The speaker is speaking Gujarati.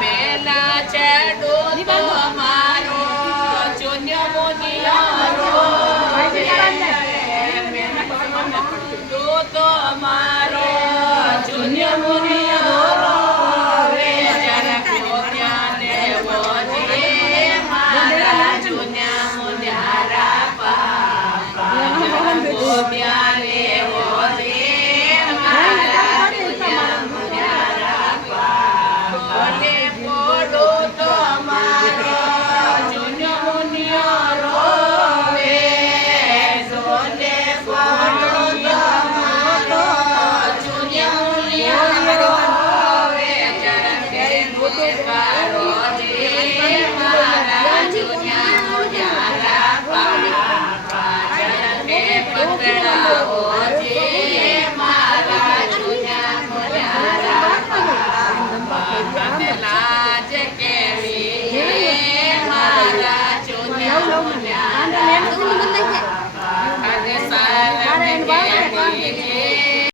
પેલા ચડો તો મારો ચોન્યો મોનિયો તો મારો ચોન્યો મોનિયો રે જરા કોન્યા ને બોજે મારા ચોન્યા મોન્યારા પાપા કોન્યા ને બોજે મારા ચોન્યા મોન્યારા પાપા પોડો તો મારો ચોન્યો મોનિયો રોવે સોને પોડો તો મારો ચોન્યો મોનિયો રોવે જરા કે મુતકારો જે મારા ચોન્યા મોન્યારા પાપા જરા કે પકડાવો જે મારા ચોન્યા મોન્યારા પાપા લાજ કેવી મારા ચોન્યા મોન્યારા પાપા અરે સારા કેવી